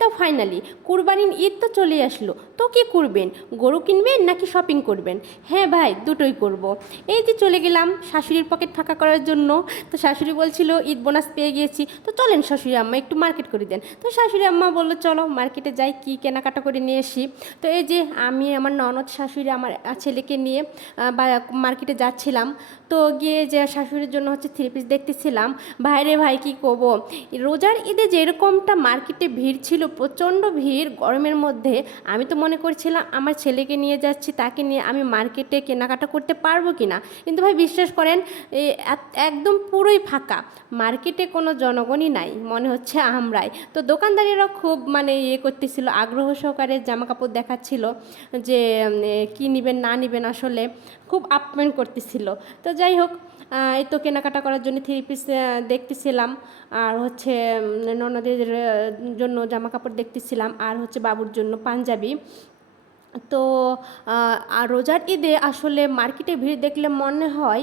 তো ফাইনালি কুরবানির ঈদ তো চলে আসলো, তো কি করবেন? গরু কিনবেন নাকি শপিং করবেন? হ্যাঁ ভাই, দুটোই করব। এই যে চলে গেলাম শাশুড়ির পকেট ফাঁকা করার জন্য। তো শাশুড়ি বলছিল ঈদ বোনাস পেয়ে গিয়েছি, তো চলেন শাশুড়ি আম্মা একটু মার্কেট করে দেন। তো শাশুড়ি আম্মা বললো চলো মার্কেটে যাই, কি কেনাকাটা করে নিয়ে আসি। তো এই যে আমি আমার ননদ শাশুড়ি আমার ছেলেকে নিয়ে বা মার্কেটে যাচ্ছিলাম। তো গিয়ে যে শাশুড়ির জন্য হচ্ছে থ্রি পিস দেখতেছিলাম। ভাইরে ভাই কি কব, রোজার ঈদে যেরকমটা মার্কেটে ভিড় ছিল, প্রচণ্ড ভিড় গরমের মধ্যে, আমি তো মনে করছিলাম আমার ছেলেকে নিয়ে যাচ্ছি, তাকে নিয়ে আমি মার্কেটে কেনাকাটা করতে পারবো কি না। কিন্তু ভাই বিশ্বাস করেন, একদম পুরোই ফাঁকা, মার্কেটে কোনো জনগণই নাই, মনে হচ্ছে আমরাই। তো দোকানদারেরা খুব মানে করতেছিল, আগ্রহ সহকারে জামা কাপড় দেখাচ্ছিল যে কি নেবেন না নেবেন, আসলে খুব আপ্যায়ন করতেছিল। তো যাই হোক, এই তো কেনাকাটা করার জন্য থ্রি পিস দেখতেছিলাম, আর হচ্ছে ননদের জন্য জামা কাপড় দেখতেছিলাম, আর হচ্ছে বাবুর জন্য পাঞ্জাবি। তো আর রোজার ঈদে আসলে মার্কেটে ভিড় দেখলে মনে হয়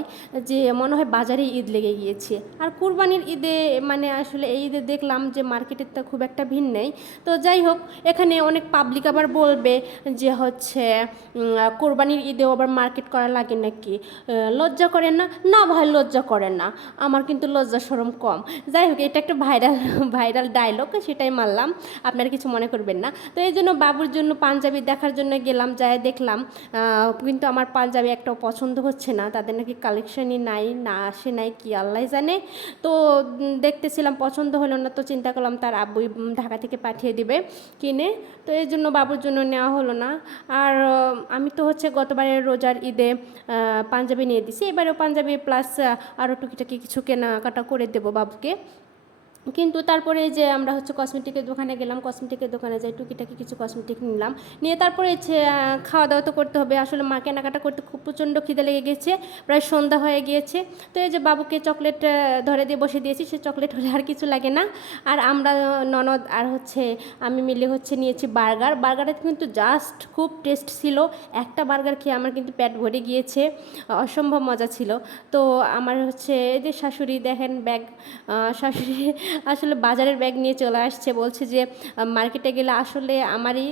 বাজারে ঈদ লেগে গিয়েছে। আর কুরবানির ঈদে মানে আসলে এই ঈদে দেখলাম যে মার্কেটের তো খুব একটা ভিড় নেই। তো যাই হোক, এখানে অনেক পাবলিক আবার বলবে যে হচ্ছে কোরবানির ঈদেও আবার মার্কেট করা লাগে নাকি, লজ্জা করেন না? না ভাই, লজ্জা করেন না, আমার কিন্তু লজ্জা শরম কম। যাই হোক, এটা একটা ভাইরাল ভাইরাল ডায়লগ, সেটাই মারলাম, আপনারা কিছু মনে করবেন না। তো এই জন্য বাবুর জন্য পাঞ্জাবি দেখার জন্য গেলাম, যাই দেখলাম, কিন্তু আমার পাঞ্জাবি একটাও পছন্দ হচ্ছে না, তাদের নাকি কালেকশনই নাই, না আসে নাই, কি আল্লাহ জানে। তো দেখতেছিলাম, পছন্দ হলো না, তো চিন্তা করলাম তার আব্বুই ঢাকা থেকে পাঠিয়ে দিবে কিনে। তো এই জন্য বাবুর জন্য নেওয়া হলো না। আর আমি তো হচ্ছে গতবারের রোজার ঈদে পাঞ্জাবি নিয়ে দিছি, এবারেও পাঞ্জাবি প্লাস আরও টুকিটাকি কিছু কেনাকাটা করে দেবো বাবুকে। কিন্তু তারপরে যে আমরা হচ্ছে কসমেটিকের দোকানে গেলাম, কসমেটিকের দোকানে যাই, টুকিটাকি কিছু কসমেটিক নিলাম, নিয়ে তারপরে খাওয়া দাওয়া তো করতে হবে, আসলে মা কেনাকাটা করতে খুব প্রচণ্ড খিদে লেগে গেছে, প্রায় সন্ধ্যা হয়ে গিয়েছে। তো এই যে বাবুকে চকলেট ধরে দিয়ে বসে দিয়েছি, সে চকলেট হলে আর কিছু লাগে না। আর আমরা ননদ আর হচ্ছে আমি মিলে হচ্ছে নিয়েছি বার্গার। বার্গারটা কিন্তু জাস্ট খুব টেস্ট ছিল, একটা বার্গার খেয়ে আমার কিন্তু পেট ভরে গিয়েছে, অসম্ভব মজা ছিল। তো আমার হচ্ছে এই যে শাশুড়ি দেখেন ব্যাগ, শাশুড়ি আসলে বাজারের ব্যাগ নিয়ে চলে আসছে, বলছে যে মার্কেটে গেলে আসলে আমারই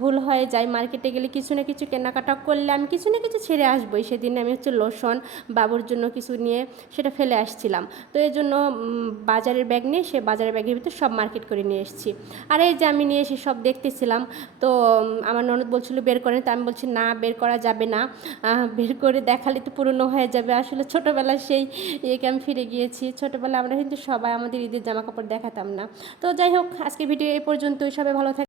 ভুল হয়ে যায়, মার্কেটে গেলে কিছু না কিছু কেনাকাটা করলে আমি কিছু না কিছু ছেড়ে আসবোই। সেদিন আমি হচ্ছে লোশন বাবুর জন্য কিছু নিয়ে সেটা ফেলে আসছিলাম। তো এই জন্য বাজারের ব্যাগ নিয়ে সে বাজারের ব্যাগের ভিতরে সব মার্কেট করে নিয়ে এসেছি। আর এই যে আমি নিয়ে এসে সব দেখতেছিলাম। তো আমার ননদ বলছিল বের করেন, তো আমি বলছি না, বের করা যাবে না, বের করে দেখালে তো পুরনো হয়ে যাবে। আসলে ছোটোবেলায় সেই আমি ফিরে গিয়েছি, ছোটোবেলায় আমরা কিন্তু সবাই আমাদের ঈদের জামা কাপড় দেখাতাম না। তো যাই হোক, আজকে ভিডিও এই পর্যন্তই, সবাই ভালো থাকে।